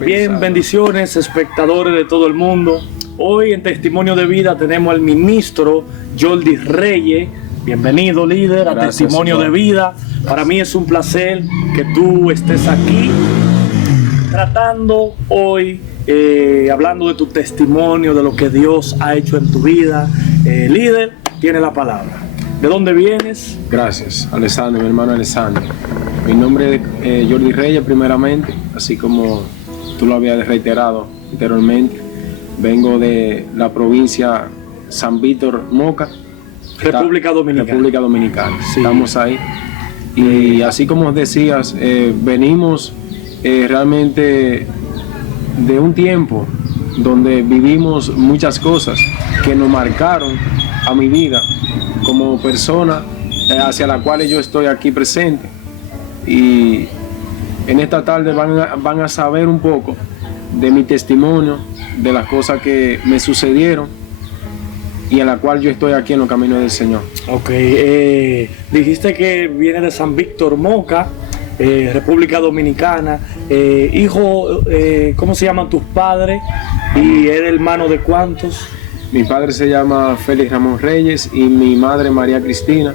Bien, bendiciones, espectadores de todo el mundo. Hoy en Testimonio de Vida tenemos al ministro Jordi Reyes. Bienvenido, líder, a Gracias, Testimonio de Vida. Para mí es un placer que tú estés aquí tratando hoy, hablando de tu testimonio, de lo que Dios ha hecho en tu vida. Líder, tiene la palabra. ¿De dónde vienes? Gracias, Alessandro, mi hermano Alessandro. Mi nombre es Jordi Reyes, primeramente, así como tú lo habías reiterado anteriormente. Vengo de la provincia San Víctor, Moca, República Dominicana. República Dominicana, Sí. Estamos ahí. Y así como decías, venimos realmente de un tiempo donde vivimos muchas cosas que nos marcaron a mi vida como persona hacia la cual yo estoy aquí presente. Y en esta tarde van a saber un poco de mi testimonio, de las cosas que me sucedieron y en la cual yo estoy aquí en los caminos del Señor. Ok, dijiste que viene de San Víctor, Moca, República Dominicana. Hijo, ¿cómo se llaman tus padres? ¿Y eres hermano de cuántos? Mi padre se llama Félix Ramón Reyes y mi madre María Cristina.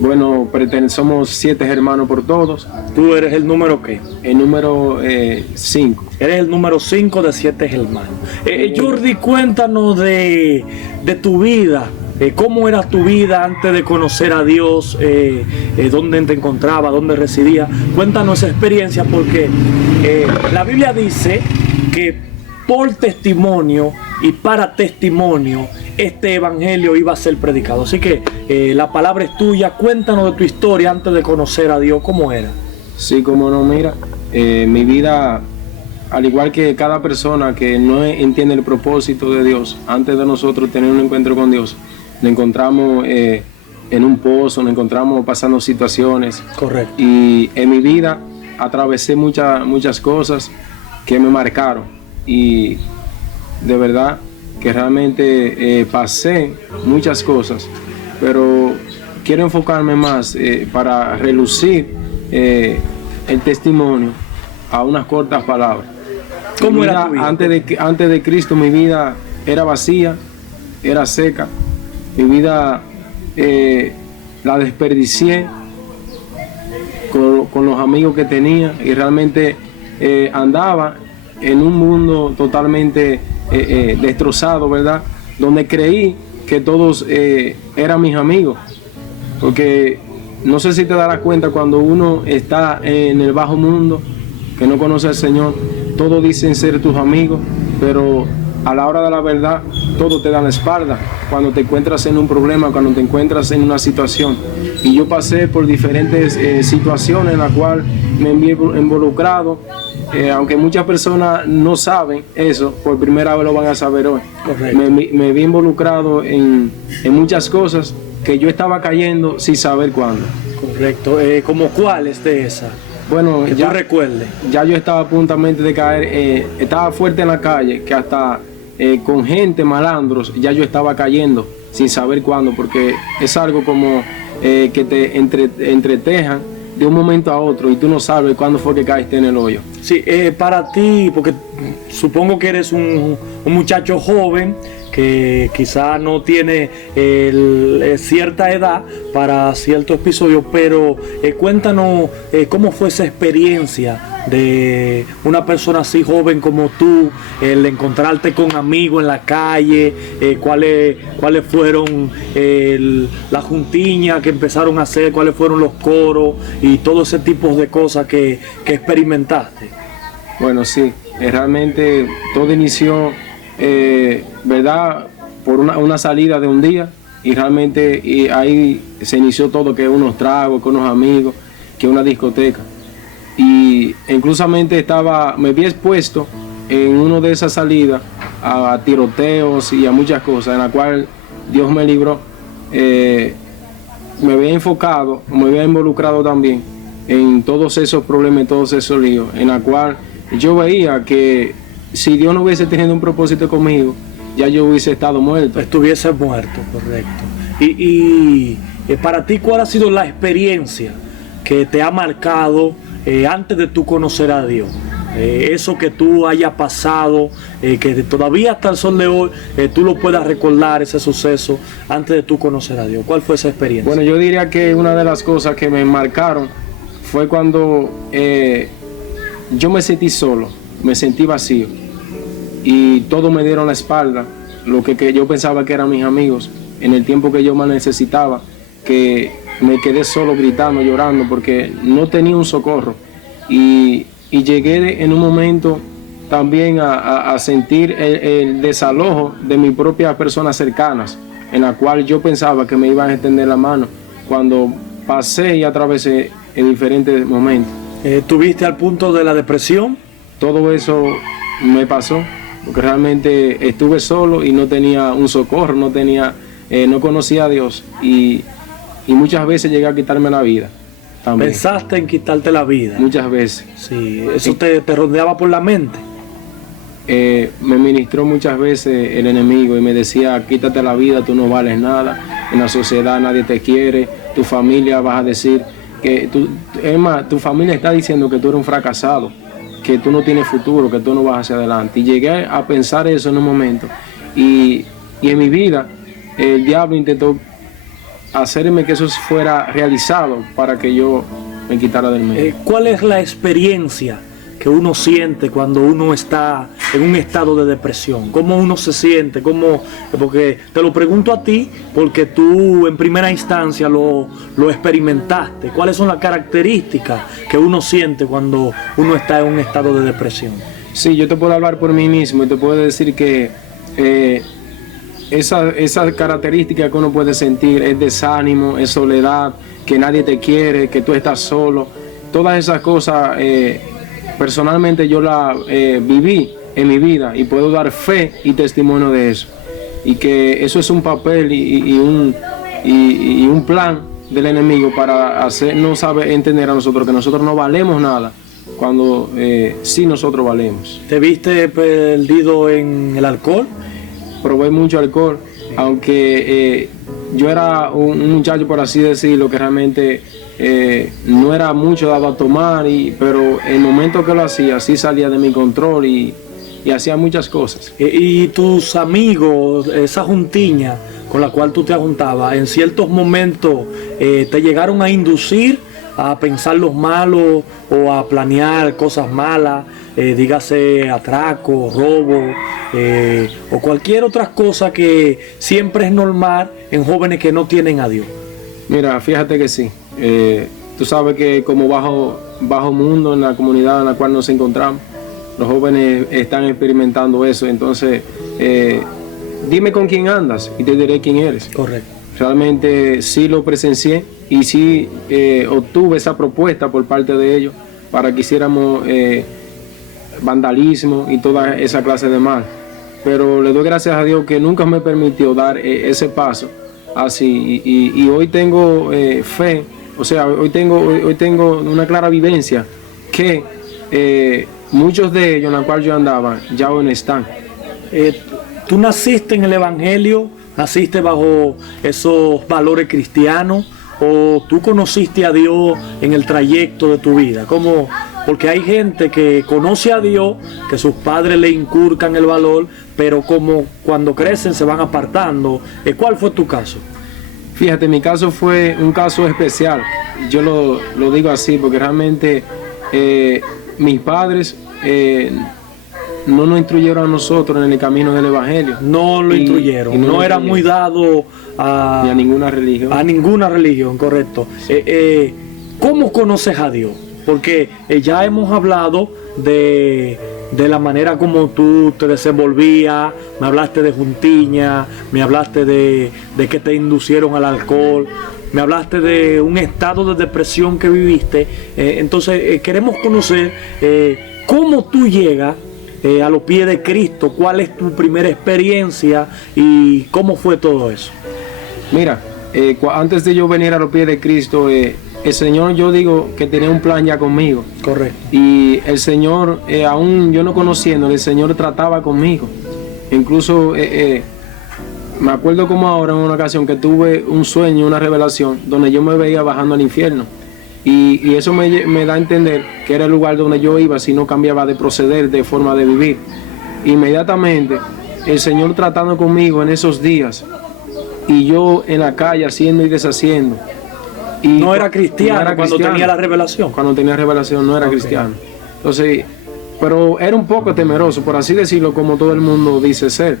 Bueno, somos 7 hermanos por todos. ¿Tú eres el número qué? El número 5. Eres el número 5 de 7 hermanos. Jordi, cuéntanos de tu vida. ¿Cómo era tu vida antes de conocer a Dios? ¿Dónde te encontrabas? ¿Dónde residías? Cuéntanos esa experiencia, porque la Biblia dice que por testimonio y para testimonio este evangelio iba a ser predicado. Así que la palabra es tuya. Cuéntanos de tu historia antes de conocer a Dios. ¿Cómo era? Sí, como no, mira, mi vida, al igual que cada persona que no entiende el propósito de Dios, antes de nosotros tener un encuentro con Dios, nos encontramos en un pozo, nos encontramos pasando situaciones. Correcto. Y en mi vida atravesé muchas cosas que me marcaron. Y de verdad que realmente pasé muchas cosas, pero quiero enfocarme más para relucir el testimonio a unas cortas palabras. ¿Cómo era tu vida? Antes de Cristo mi vida era vacía, era seca, mi vida la desperdicié con los amigos que tenía y realmente andaba en un mundo totalmente destrozado, ¿verdad? Donde creí que todos eran mis amigos, porque no sé si te darás cuenta cuando uno está en el bajo mundo, que no conoce al Señor, todos dicen ser tus amigos, pero a la hora de la verdad, todos te dan la espalda cuando te encuentras en un problema, cuando te encuentras en una situación. Y yo pasé por diferentes situaciones en las cuales me vi involucrado. Aunque muchas personas no saben eso, por primera vez lo van a saber hoy. Me vi involucrado en muchas cosas que yo estaba cayendo sin saber cuándo. Correcto. ¿Cómo cuáles de esas? Bueno, que tú recuerdes. Ya yo estaba a punto de caer, estaba fuerte en la calle, que hasta con gente malandros ya yo estaba cayendo sin saber cuándo, porque es algo como que te entretejan de un momento a otro y tú no sabes cuándo fue que caíste en el hoyo. Sí, para ti, porque supongo que eres un muchacho joven que quizá no tiene cierta edad para cierto episodio, pero cuéntanos cómo fue esa experiencia de una persona así joven como tú, el encontrarte con amigos en la calle, cuáles fueron las juntiñas que empezaron a hacer, cuáles fueron los coros y todo ese tipo de cosas que experimentaste. Bueno, sí, realmente todo inició, ¿verdad?, por una salida de un día, y realmente ahí se inició todo, que unos tragos, con unos amigos, que una discoteca. Y inclusamente me había expuesto en una de esas salidas a tiroteos y a muchas cosas, en la cual Dios me libró. Me había enfocado, me había involucrado también en todos esos problemas, en todos esos líos, en la cual yo veía que si Dios no hubiese tenido un propósito conmigo, ya yo hubiese estado muerto. Estuviese muerto, correcto. Y para ti, ¿cuál ha sido la experiencia que te ha marcado antes de tú conocer a Dios? eso que tú hayas pasado, que todavía hasta el sol de hoy tú lo puedas recordar, ese suceso, antes de tú conocer a Dios. ¿Cuál fue esa experiencia? Bueno, yo diría que una de las cosas que me marcaron fue cuando yo me sentí solo, me sentí vacío y todos me dieron la espalda, lo que yo pensaba que eran mis amigos, en el tiempo que yo más necesitaba, que me quedé solo gritando, llorando, porque no tenía un socorro. Y llegué en un momento también a sentir el desalojo de mis propias personas cercanas, en la cual yo pensaba que me iban a extender la mano, cuando pasé y atravesé en diferentes momentos. ¿Tuviste al punto de la depresión? Todo eso me pasó, porque realmente estuve solo y no tenía un socorro, no conocía a Dios, y muchas veces llegué a quitarme la vida. También. ¿Pensaste en quitarte la vida? Muchas veces. Sí, ¿eso te rodeaba por la mente? Me ministró muchas veces el enemigo y me decía: quítate la vida, tú no vales nada, en la sociedad nadie te quiere, tu familia vas a decir que tu familia está diciendo que tú eres un fracasado, que tú no tienes futuro, que tú no vas hacia adelante. Y llegué a pensar eso en un momento, y en mi vida el diablo intentó hacerme que eso fuera realizado para que yo me quitara del medio. ¿Cuál es la experiencia que uno siente cuando uno está en un estado de depresión? ¿Cómo uno se siente? Porque te lo pregunto a ti, porque tú en primera instancia lo experimentaste. ¿Cuáles son las características que uno siente cuando uno está en un estado de depresión? Sí, yo te puedo hablar por mí mismo y te puedo decir que esa característica que uno puede sentir es desánimo, es soledad, que nadie te quiere, que tú estás solo. Todas esas cosas personalmente yo las viví en mi vida y puedo dar fe y testimonio de eso. Y que eso es un papel y un plan del enemigo para hacernos entender a nosotros que nosotros no valemos nada, cuando sí nosotros valemos. ¿Te viste perdido en el alcohol? Probé mucho alcohol, aunque yo era un muchacho, por así decirlo, que realmente no era mucho dado a tomar, pero el momento que lo hacía, sí salía de mi control y hacía muchas cosas. ¿Y tus amigos, esa juntiña con la cual tú te juntabas, en ciertos momentos te llegaron a inducir a pensar los malos o a planear cosas malas, dígase atraco, robo o cualquier otra cosa que siempre es normal en jóvenes que no tienen a Dios? Mira, fíjate que sí. Tú sabes que como bajo mundo en la comunidad en la cual nos encontramos, los jóvenes están experimentando eso. Entonces, dime con quién andas y te diré quién eres. Correcto. Realmente sí lo presencié y sí obtuve esa propuesta por parte de ellos para que hiciéramos vandalismo y toda esa clase de mal. Pero le doy gracias a Dios que nunca me permitió dar ese paso así, y hoy tengo fe, o sea, hoy tengo una clara vivencia que muchos de ellos en la cual yo andaba ya hoy no están. ¿Tú naciste en el Evangelio? ¿Naciste bajo esos valores cristianos? ¿O tú conociste a Dios en el trayecto de tu vida? ¿Cómo? Porque hay gente que conoce a Dios, que sus padres le inculcan el valor, pero como cuando crecen se van apartando. ¿Cuál fue tu caso? Fíjate, mi caso fue un caso especial. Yo lo digo así porque realmente mis padres no nos instruyeron a nosotros en el camino del Evangelio. No lo instruyeron, no era muy dado a ninguna religión. A ninguna religión, correcto. ¿Cómo conoces a Dios? Porque ya hemos hablado de la manera como tú te desenvolvías, me hablaste de juntiña, me hablaste de que te inducieron al alcohol, me hablaste de un estado de depresión que viviste. Entonces queremos conocer cómo tú llegas a los pies de Cristo, cuál es tu primera experiencia y cómo fue todo eso. Mira, antes de yo venir a los pies de Cristo, el Señor, yo digo que tenía un plan ya conmigo. Correcto. Y el Señor, aún yo no conociendo, el Señor trataba conmigo. Incluso me acuerdo como ahora en una ocasión que tuve un sueño, una revelación, donde yo me veía bajando al infierno. Y eso me da a entender que era el lugar donde yo iba si no cambiaba de proceder, de forma de vivir. Inmediatamente, el Señor tratando conmigo en esos días, y yo en la calle haciendo y deshaciendo. Y no era cristiano, no era cuando cristiano. tenía la revelación. Cuando tenía revelación no era cristiano. Entonces, pero era un poco temeroso, por así decirlo, como todo el mundo dice ser.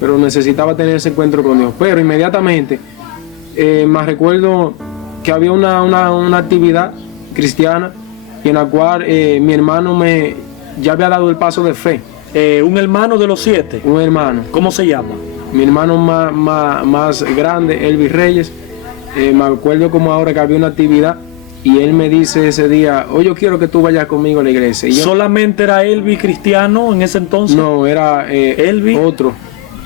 Pero necesitaba tener ese encuentro con Dios. Pero inmediatamente, me recuerdo que había una actividad cristiana en la cual mi hermano ya había dado el paso de fe. Un hermano de los 7. Un hermano. ¿Cómo se llama? Mi hermano más grande, Elvis Reyes. Me acuerdo como ahora que había una actividad y él me dice ese día, yo quiero que tú vayas conmigo a la iglesia. Y yo, ¿solamente era Elvis cristiano en ese entonces? No, era Elvis otro.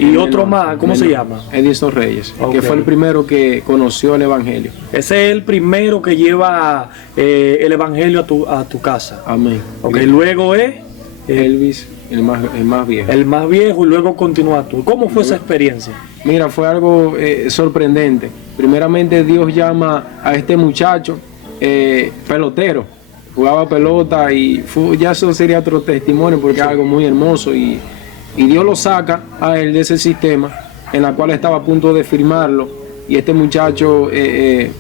Y otro más, ¿cómo se llama? Edison Reyes, que fue el primero que conoció el Evangelio. Ese es el primero que lleva el Evangelio a tu casa. Amén. Luego es Elvis, el más viejo. El más viejo, y luego continúa tú. ¿Cómo fue esa experiencia? Mira, fue algo sorprendente. Primeramente Dios llama a este muchacho pelotero. Jugaba pelota y ya eso sería otro testimonio porque es algo muy hermoso. Y Dios lo saca a él de ese sistema en la cual estaba a punto de firmarlo. Y este muchacho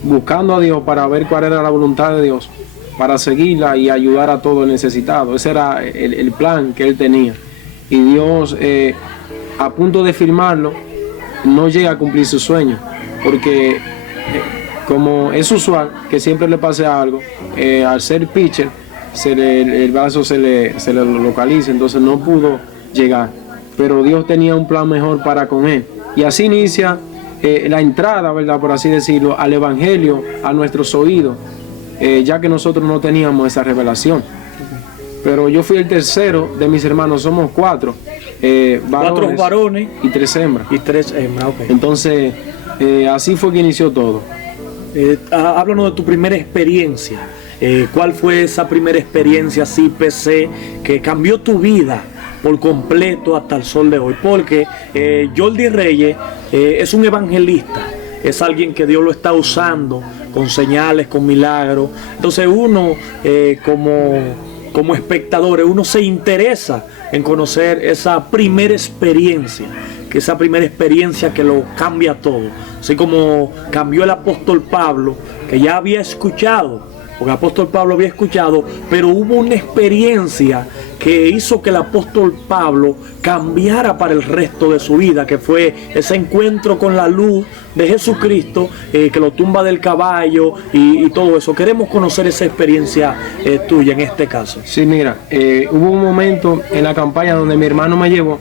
buscando a Dios para ver cuál era la voluntad de Dios, para seguirla y ayudar a todo el necesitado. Ese era el plan que él tenía. Y Dios, a punto de firmarlo, no llega a cumplir su sueño, porque como es usual que siempre le pase algo, al ser pitcher, el brazo se le localiza, entonces no pudo llegar. Pero Dios tenía un plan mejor para con él. Y así inicia la entrada, ¿verdad?, por así decirlo, al Evangelio, a nuestros oídos. Ya que nosotros no teníamos esa revelación. Pero yo fui el tercero de mis hermanos, somos 4 4 varones y 3 hembras. Y 3 hembras, Entonces, así fue que inició todo. Háblanos de tu primera experiencia. ¿Cuál fue esa primera experiencia así, PC, que cambió tu vida por completo hasta el sol de hoy? Porque Jordi Reyes es un evangelista. Es alguien que Dios lo está usando con señales, con milagros. Entonces uno, como espectadores, uno se interesa en conocer esa primera experiencia, que lo cambia todo. Así como cambió el apóstol Pablo, que ya había escuchado, porque el apóstol Pablo había escuchado, pero hubo una experiencia que hizo que el apóstol Pablo cambiara para el resto de su vida, que fue ese encuentro con la luz de Jesucristo, que lo tumba del caballo y todo eso. Queremos conocer esa experiencia tuya en este caso. Sí, mira, hubo un momento en la campaña donde mi hermano me llevó,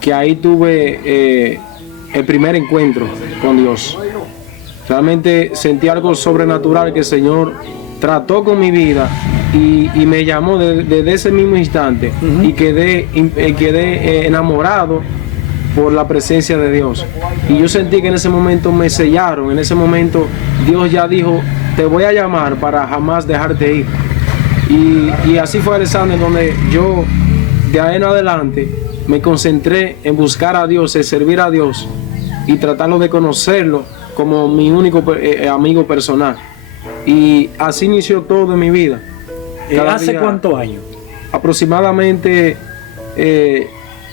que ahí tuve el primer encuentro con Dios. Realmente sentí algo sobrenatural, que el Señor trató con mi vida y me llamó desde ese mismo instante. Y quedé enamorado por la presencia de Dios. Y yo sentí que en ese momento me sellaron. En ese momento Dios ya dijo, te voy a llamar para jamás dejarte ir. Y así fue, Alexander, donde yo de ahí en adelante me concentré en buscar a Dios, en servir a Dios y tratarlo de conocerlo como mi único amigo personal. Y así inició todo en mi vida. ¿Hace cuántos años? Aproximadamente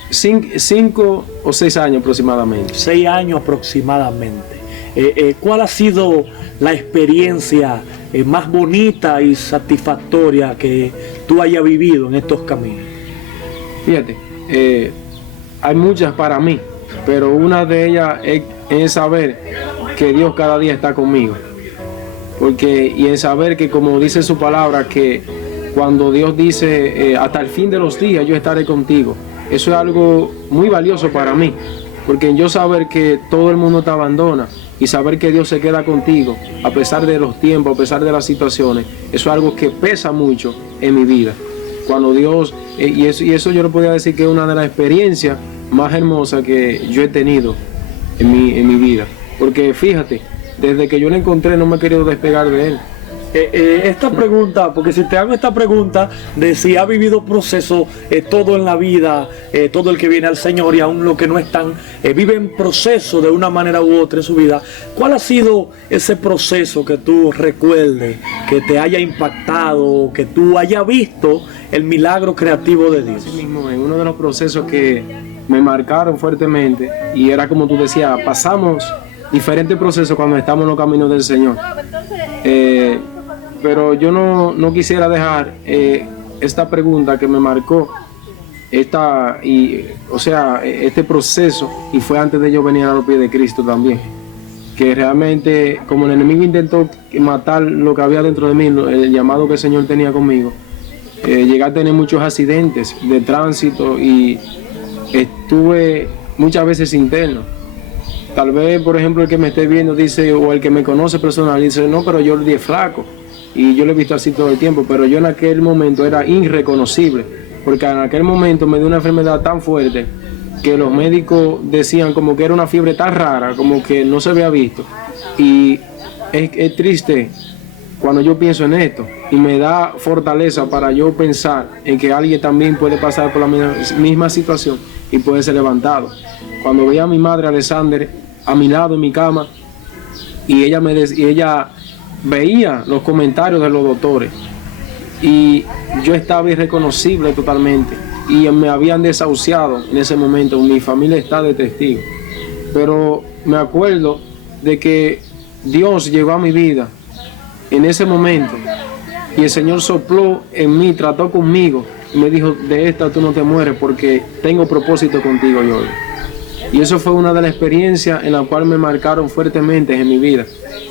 5 o 6 años aproximadamente. 6 años aproximadamente. ¿Cuál ha sido la experiencia más bonita y satisfactoria que tú hayas vivido en estos caminos? Fíjate, hay muchas para mí, pero una de ellas es saber que Dios cada día está conmigo. Y en saber que, como dice su palabra, que cuando Dios dice hasta el fin de los días yo estaré contigo, eso es algo muy valioso para mí, porque yo saber que todo el mundo te abandona y saber que Dios se queda contigo a pesar de los tiempos, a pesar de las situaciones, eso es algo que pesa mucho en mi vida. Cuando Dios, y eso yo le podría decir que es una de las experiencias más hermosas que yo he tenido en mi vida, porque fíjate, desde que yo lo encontré no me he querido despegar de él. Esta pregunta, porque si te hago esta pregunta de si ha vivido proceso todo en la vida, todo el que viene al Señor y aún los que no están, viven proceso de una manera u otra en su vida, ¿cuál ha sido ese proceso que tú recuerdes, que te haya impactado, que tú hayas visto el milagro creativo de Dios? Así mismo, en uno de los procesos que me marcaron fuertemente, y era como tú decías, pasamos diferentes procesos cuando estamos en los caminos del Señor. Pero yo no quisiera dejar esta pregunta que me marcó, este proceso, y fue antes de yo venir a los pies de Cristo también, que realmente como el enemigo intentó matar lo que había dentro de mí, el llamado que el Señor tenía conmigo, llegué a tener muchos accidentes de tránsito y estuve muchas veces interno. Tal vez, por ejemplo, el que me esté viendo dice, o el que me conoce personal dice, no, pero yo le di flaco. Y yo lo he visto así todo el tiempo, pero yo en aquel momento era irreconocible, porque en aquel momento me dio una enfermedad tan fuerte que los médicos decían como que era una fiebre tan rara, como que no se había visto. Y es triste cuando yo pienso en esto, y me da fortaleza para yo pensar en que alguien también puede pasar por la misma situación y puede ser levantado. Cuando veía a mi madre Alexander a mi lado en mi cama, y ella veía los comentarios de los doctores, y yo estaba irreconocible totalmente, y me habían desahuciado en ese momento. Mi familia está de testigo, pero me acuerdo de que Dios llegó a mi vida en ese momento, y el Señor sopló en mí, trató conmigo, y me dijo, de esta tú no te mueres, porque tengo propósito contigo, Jordi. Y eso fue una de las experiencias en la cual me marcaron fuertemente en mi vida,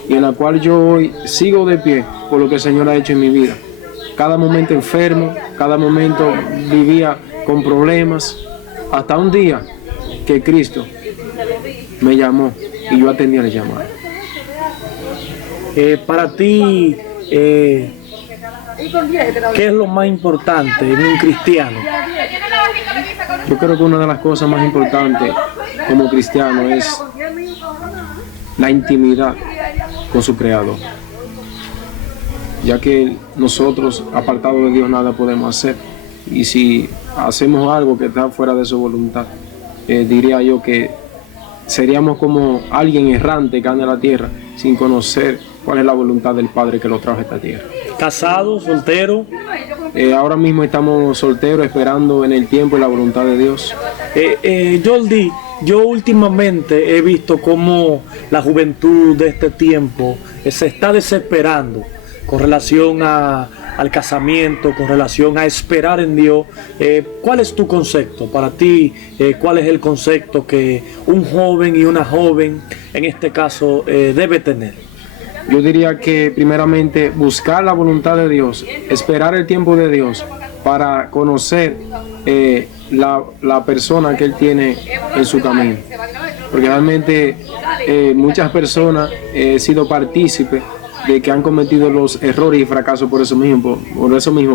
y en la cual yo hoy sigo de pie por lo que el Señor ha hecho en mi vida. Cada momento enfermo, cada momento vivía con problemas, hasta un día que Cristo me llamó y yo atendí el llamado. Para ti, ¿qué es lo más importante en un cristiano? Yo creo que una de las cosas más importantes como cristiano es la intimidad con su Creador, ya que nosotros, apartados de Dios, nada podemos hacer, y si hacemos algo que está fuera de su voluntad, diría yo que seríamos como alguien errante que anda en la tierra sin conocer cuál es la voluntad del Padre que lo trajo a esta tierra. ¿Casado, soltero? Ahora mismo estamos solteros, esperando en el tiempo y la voluntad de Dios. Jordi, yo últimamente he visto cómo la juventud de este tiempo se está desesperando con relación al casamiento, con relación a esperar en Dios. ¿Cuál es tu concepto? Para ti, ¿cuál es el concepto que un joven y una joven, en este caso, debe tener? Yo diría que primeramente buscar la voluntad de Dios, esperar el tiempo de Dios para conocer la persona que Él tiene en su camino. Porque realmente muchas personas he sido partícipe de que han cometido los errores y fracasos por eso mismo,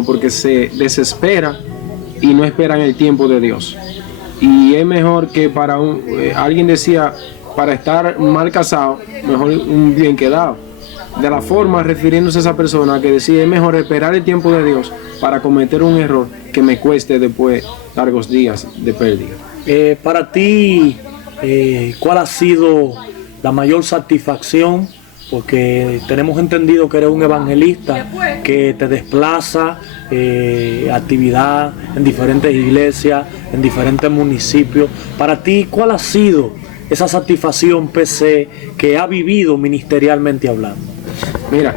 porque se desesperan y no esperan el tiempo de Dios. Y es mejor que alguien decía, para estar mal casado, mejor un bien quedado. De la forma, refiriéndose a esa persona que decía, es mejor esperar el tiempo de Dios para cometer un error que me cueste después largos días de pérdida. Para ti, ¿cuál ha sido la mayor satisfacción? Porque tenemos entendido que eres un evangelista que te desplaza actividad en diferentes iglesias, en diferentes municipios. Para ti, ¿cuál ha sido esa satisfacción PC que ha vivido ministerialmente hablando? Mira,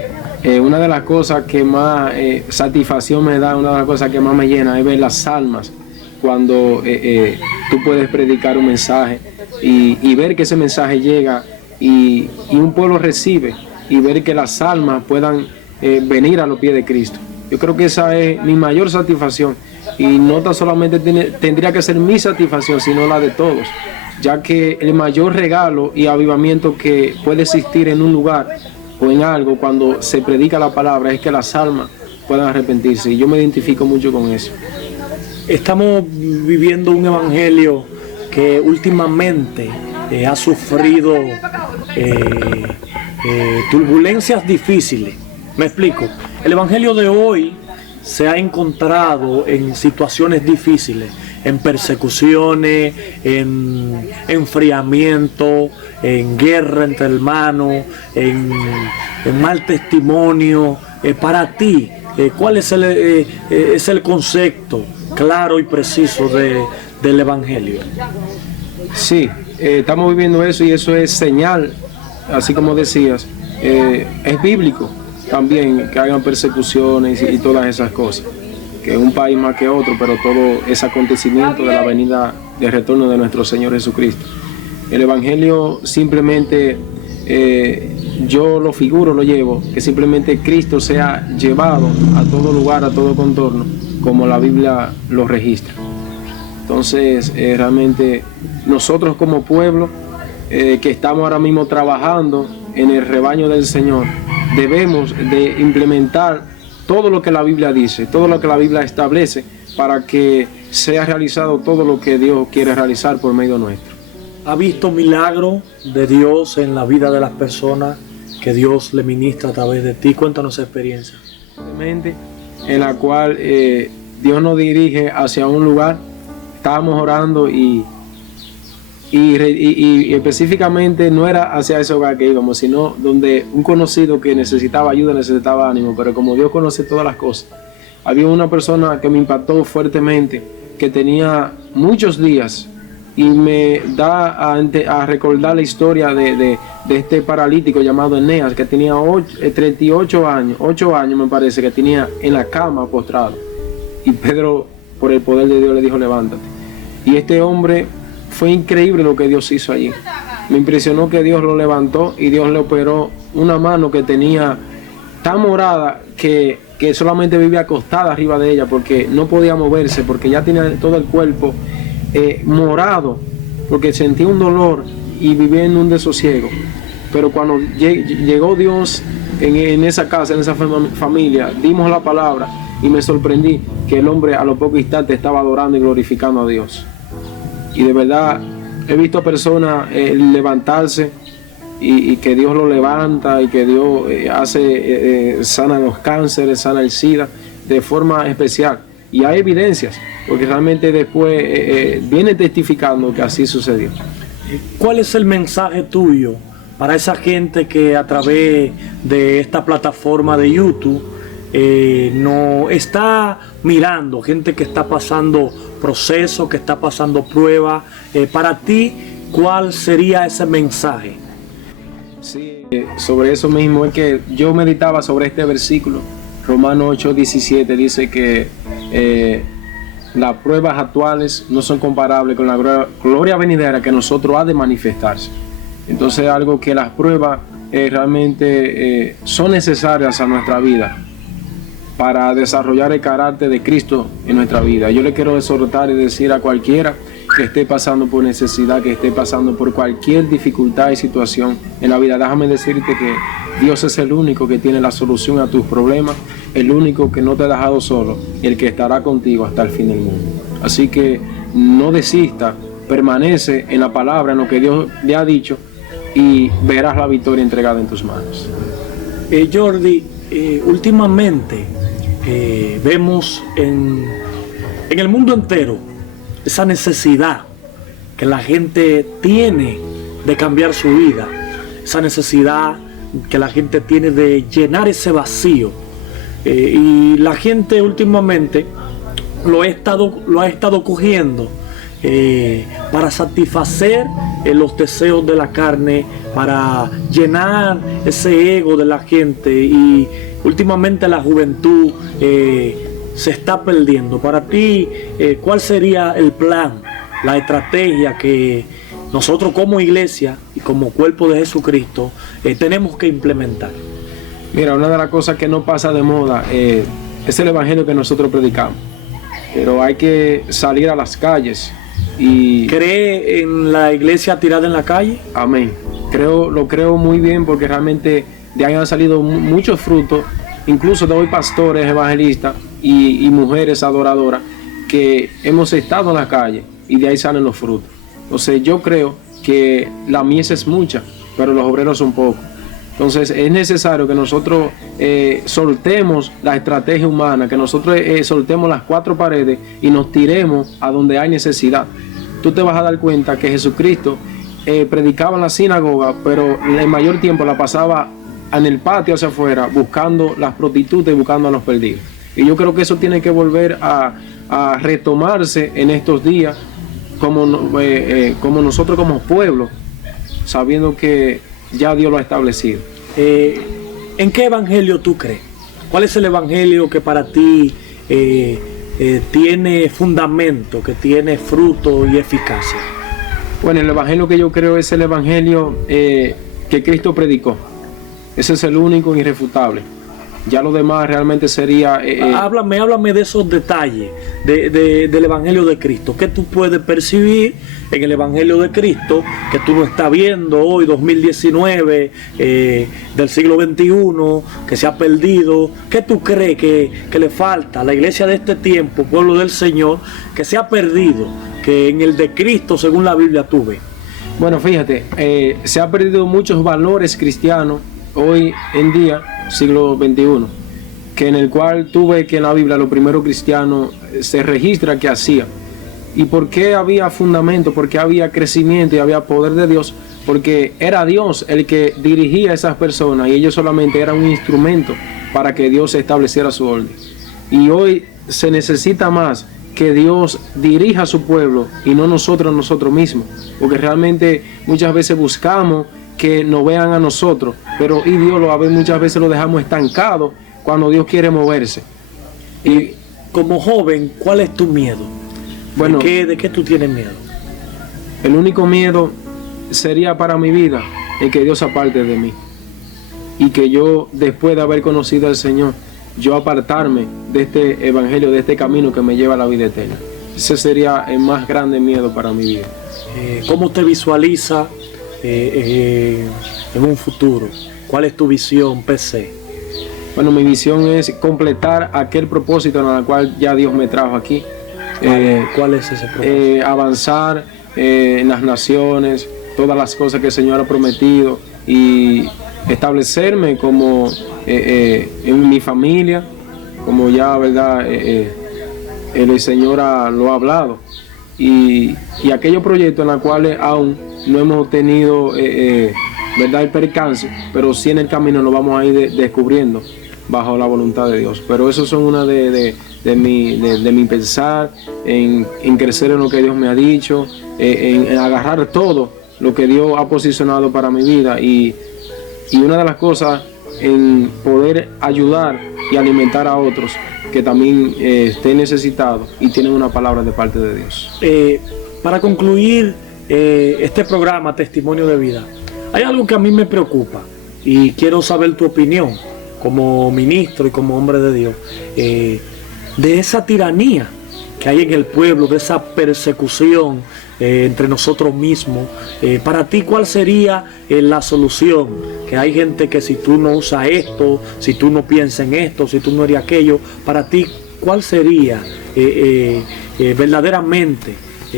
una de las cosas que más satisfacción me da, una de las cosas que más me llena es ver las almas cuando tú puedes predicar un mensaje y ver que ese mensaje llega y un pueblo recibe, y ver que las almas puedan venir a los pies de Cristo. Yo creo que esa es mi mayor satisfacción, y no tan solamente tendría que ser mi satisfacción, sino la de todos, ya que el mayor regalo y avivamiento que puede existir en un lugar o en algo cuando se predica la palabra es que las almas puedan arrepentirse, y yo me identifico mucho con eso. Estamos viviendo un evangelio que últimamente ha sufrido turbulencias difíciles. Me explico. El evangelio de hoy se ha encontrado en situaciones difíciles, en persecuciones, en enfriamiento, en guerra entre hermanos, en mal testimonio. Para ti, ¿cuál es el concepto claro y preciso del evangelio? Sí, estamos viviendo eso y eso es señal, así como decías, es bíblico también que hagan persecuciones y todas esas cosas, que un país más que otro, pero todo ese acontecimiento de la venida del retorno de nuestro Señor Jesucristo. El evangelio simplemente, yo lo figuro, lo llevo, que simplemente Cristo sea llevado a todo lugar, a todo contorno, como la Biblia lo registra. Entonces, realmente nosotros como pueblo que estamos ahora mismo trabajando en el rebaño del Señor, debemos de implementar todo lo que la Biblia dice, todo lo que la Biblia establece, para que sea realizado todo lo que Dios quiere realizar por medio nuestro. ¿Ha visto milagros de Dios en la vida de las personas que Dios le ministra a través de ti? Cuéntanos esa experiencia. En la cual Dios nos dirige hacia un lugar, estábamos orando y específicamente no era hacia ese hogar que íbamos, sino donde un conocido que necesitaba ayuda, necesitaba ánimo, pero como Dios conoce todas las cosas, había una persona que me impactó fuertemente, que tenía muchos días, y me da a recordar la historia de este paralítico llamado Eneas, que tenía 38 años, 8 años me parece, que tenía en la cama postrado, y Pedro, por el poder de Dios, le dijo: levántate. Y este hombre, fue increíble lo que Dios hizo allí. Me impresionó que Dios lo levantó y Dios le operó una mano que tenía tan morada que solamente vivía acostada arriba de ella, porque no podía moverse, porque ya tenía todo el cuerpo morado, porque sentía un dolor y vivía en un desosiego. Pero cuando llegó Dios en esa casa, en esa familia, dimos la palabra y me sorprendí que el hombre a los pocos instantes estaba adorando y glorificando a Dios. Y de verdad he visto a personas levantarse y que Dios lo levanta, y que Dios sana los cánceres, sana el SIDA de forma especial. Y hay evidencias, porque realmente después viene testificando que así sucedió. ¿Cuál es el mensaje tuyo para esa gente que a través de esta plataforma de YouTube no está mirando, gente que está pasando procesos, que está pasando pruebas? Para ti, ¿cuál sería ese mensaje? Sí, sobre eso mismo es que yo meditaba sobre este versículo. Romanos 8:17 dice que las pruebas actuales no son comparables con la gloria venidera que nosotros ha de manifestarse. Entonces, algo que las pruebas realmente son necesarias a nuestra vida para desarrollar el carácter de Cristo en nuestra vida. Yo le quiero exhortar y decir a cualquiera que esté pasando por necesidad, que esté pasando por cualquier dificultad y situación en la vida, déjame decirte que Dios es el único que tiene la solución a tus problemas, el único que no te ha dejado solo, el que estará contigo hasta el fin del mundo. Así que no desista, permanece en la palabra, en lo que Dios le ha dicho, y verás la victoria entregada en tus manos. Jordi, últimamente vemos en el mundo entero esa necesidad que la gente tiene de cambiar su vida, esa necesidad que la gente tiene de llenar ese vacío, y la gente últimamente lo ha estado cogiendo para satisfacer los deseos de la carne, para llenar ese ego de la gente, y últimamente la juventud se está perdiendo. Para ti, ¿cuál sería el plan, la estrategia que nosotros como iglesia y como cuerpo de Jesucristo tenemos que implementar? Mira, una de las cosas que no pasa de moda es el evangelio que nosotros predicamos, pero hay que salir a las calles. Y ¿cree en la iglesia tirada en la calle? Amén. Lo creo muy bien, porque realmente de ahí han salido muchos frutos, incluso de hoy pastores, evangelistas y mujeres adoradoras que hemos estado en la calle, y de ahí salen los frutos. Entonces yo creo que la mies es mucha, pero los obreros son pocos. Entonces es necesario que nosotros soltemos la estrategia humana, que nosotros soltemos las cuatro paredes y nos tiremos a donde hay necesidad. Tú te vas a dar cuenta que Jesucristo predicaba en la sinagoga, pero el mayor tiempo la pasaba en el patio hacia afuera, buscando las prostitutas y buscando a los perdidos. Y yo creo que eso tiene que volver a retomarse en estos días, como nosotros como pueblo, sabiendo que ya Dios lo ha establecido. ¿En qué evangelio tú crees? ¿Cuál es el evangelio que para ti tiene fundamento, que tiene fruto y eficacia? Bueno, el evangelio que yo creo es el evangelio que Cristo predicó. Ese es el único irrefutable. Ya lo demás realmente sería... Háblame de esos detalles del Evangelio de Cristo. ¿Qué tú puedes percibir en el Evangelio de Cristo que tú no estás viendo hoy, 2019, del siglo XXI, que se ha perdido? ¿Qué tú crees que le falta a la iglesia de este tiempo, pueblo del Señor, que se ha perdido, que en el de Cristo, según la Biblia, tú ves? Bueno, fíjate, se ha perdido muchos valores cristianos hoy en día, siglo XXI, que en el cual tú ves que en la Biblia los primeros cristianos se registra que hacían. ¿Y por qué había fundamento? Porque había crecimiento y había poder de Dios, porque era Dios el que dirigía a esas personas y ellos solamente eran un instrumento para que Dios estableciera su orden. Y hoy se necesita más que Dios dirija a su pueblo y no nosotros mismos, porque realmente muchas veces buscamos que nos vean a nosotros, pero y Dios muchas veces lo dejamos estancado cuando Dios quiere moverse. Y como joven, ¿cuál es tu miedo? Bueno, ¿De qué tú tienes miedo? El único miedo sería para mi vida el que Dios aparte de mí y que yo, después de haber conocido al Señor, yo apartarme de este evangelio, de este camino que me lleva a la vida eterna. Ese sería el más grande miedo para mi vida. ¿Cómo te visualiza en un futuro? ¿Cuál es tu visión, PC? Bueno, mi visión es completar aquel propósito en el cual ya Dios me trajo aquí. ¿Cuál es ese propósito? Avanzar en las naciones, todas las cosas que el Señor ha prometido y establecerme como en mi familia, como ya, ¿verdad? El Señor lo ha hablado. Y aquellos proyectos en los cuales aún no hemos tenido verdad, el percance, pero sí en el camino lo vamos a ir descubriendo bajo la voluntad de Dios. Pero eso son una de mi pensar, en crecer en lo que Dios me ha dicho, en agarrar todo lo que Dios ha posicionado para mi vida y una de las cosas en poder ayudar y alimentar a otros que también estén necesitados y tienen una palabra de parte de Dios. Para concluir este programa Testimonio de Vida, hay algo que a mí me preocupa y quiero saber tu opinión como ministro y como hombre de Dios, de esa tiranía que hay en el pueblo, de esa persecución entre nosotros mismos. Para ti, ¿cuál sería la solución? Que hay gente que si tú no usas esto, si tú no piensas en esto, si tú no harías aquello, para ti, ¿cuál sería verdaderamente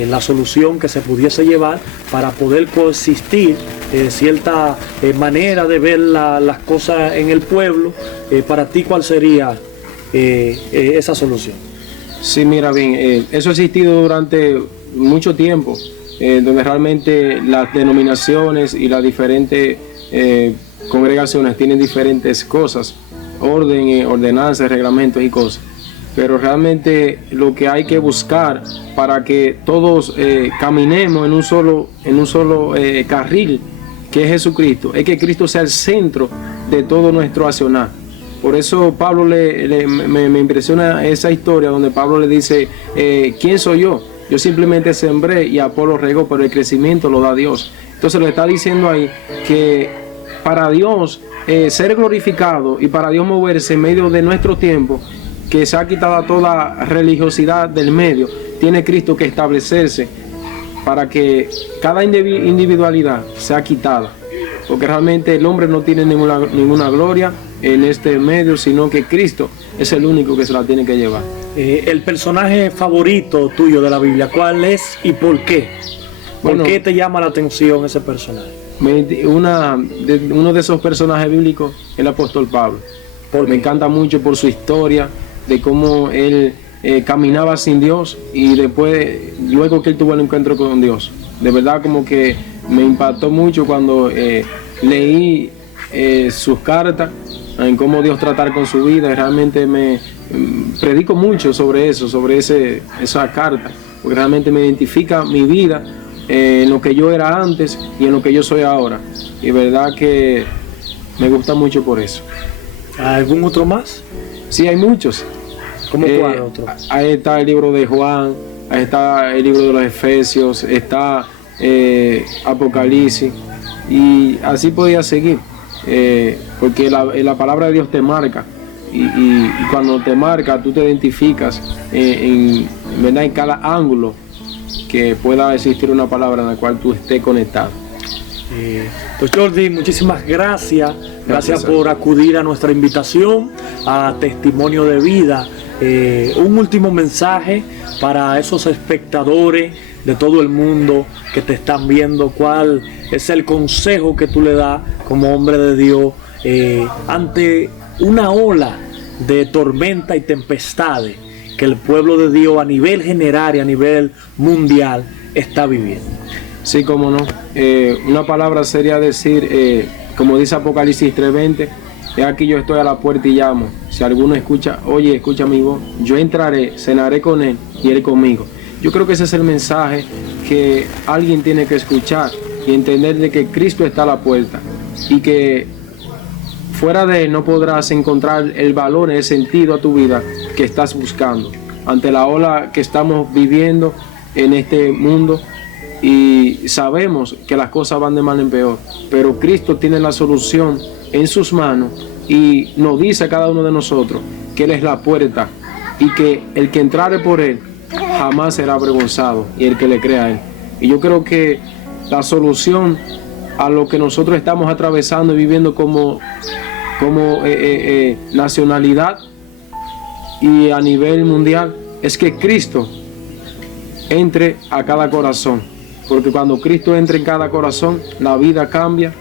la solución que se pudiese llevar para poder coexistir cierta manera de ver las cosas en el pueblo? Para ti, ¿cuál sería esa solución? Sí, mira bien, eso ha existido durante mucho tiempo, donde realmente las denominaciones y las diferentes congregaciones tienen diferentes cosas, orden, ordenanzas, reglamentos y cosas. Pero realmente lo que hay que buscar para que todos caminemos en un solo carril, que es Jesucristo, es que Cristo sea el centro de todo nuestro accionar. Por eso Pablo me impresiona esa historia donde Pablo le dice, ¿quién soy yo? Yo simplemente sembré y Apolo regó, pero el crecimiento lo da Dios. Entonces le está diciendo ahí que para Dios ser glorificado y para Dios moverse en medio de nuestro tiempo, que se ha quitado toda religiosidad del medio, tiene Cristo que establecerse para que cada individualidad sea quitada. Porque realmente el hombre no tiene ninguna gloria en este medio, sino que Cristo es el único que se la tiene que llevar. El personaje favorito tuyo de la Biblia, ¿cuál es y por qué? ¿Por qué te llama la atención ese personaje? uno de esos personajes bíblicos, el apóstol Pablo. Me encanta mucho por su historia, de cómo él caminaba sin Dios y luego que él tuvo el encuentro con Dios. De verdad como que me impactó mucho cuando leí sus cartas, en cómo Dios tratar con su vida. Y realmente me predico mucho sobre eso, sobre esa carta, porque realmente me identifica mi vida, en lo que yo era antes y en lo que yo soy ahora. Y verdad que me gusta mucho por eso. ¿Algún otro más? Sí, hay muchos. ¿Cómo cuál otro? Ahí está el libro de Juan, ahí está el libro de los Efesios, está Apocalipsis, y así podía seguir, porque la palabra de Dios te marca, y cuando te marca tú te identificas ¿verdad? En cada ángulo que pueda existir una palabra en la cual tú estés conectado. Pues Jordi, muchísimas gracias. Gracias por acudir a nuestra invitación a Testimonio de Vida. Un último mensaje para esos espectadores de todo el mundo que te están viendo. ¿Cuál es el consejo que tú le das como hombre de Dios ante una ola de tormenta y tempestades que el pueblo de Dios a nivel general y a nivel mundial está viviendo? Sí, cómo no. Una palabra sería decir, como dice Apocalipsis 3:20, he aquí yo estoy a la puerta y llamo. Si alguno escucha mi voz, yo entraré, cenaré con él y él conmigo. Yo creo que ese es el mensaje que alguien tiene que escuchar y entender, de que Cristo está a la puerta y que fuera de él no podrás encontrar el valor, el sentido a tu vida que estás buscando ante la ola que estamos viviendo en este mundo. Y sabemos que las cosas van de mal en peor, pero Cristo tiene la solución en sus manos y nos dice a cada uno de nosotros que Él es la puerta y que el que entrare por Él jamás será avergonzado, y el que le crea a Él. Y yo creo que la solución a lo que nosotros estamos atravesando y viviendo como nacionalidad y a nivel mundial es que Cristo entre a cada corazón. Porque cuando Cristo entra en cada corazón, la vida cambia,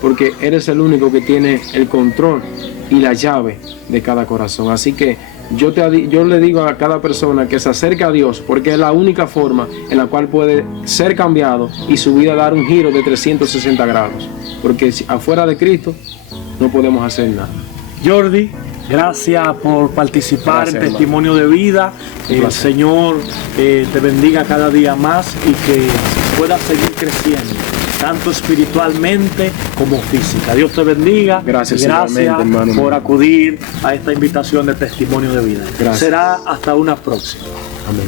porque Él es el único que tiene el control y la llave de cada corazón. Así que yo le digo a cada persona que se acerque a Dios, porque es la única forma en la cual puede ser cambiado y su vida dar un giro de 360 grados. Porque afuera de Cristo no podemos hacer nada. Jordi, gracias por participar en Testimonio de Vida. El Señor te bendiga cada día más y que puedas seguir creciendo, tanto espiritualmente como física. Dios te bendiga. Gracias por acudir a esta invitación de Testimonio de Vida. Gracias. Será hasta una próxima. Amén.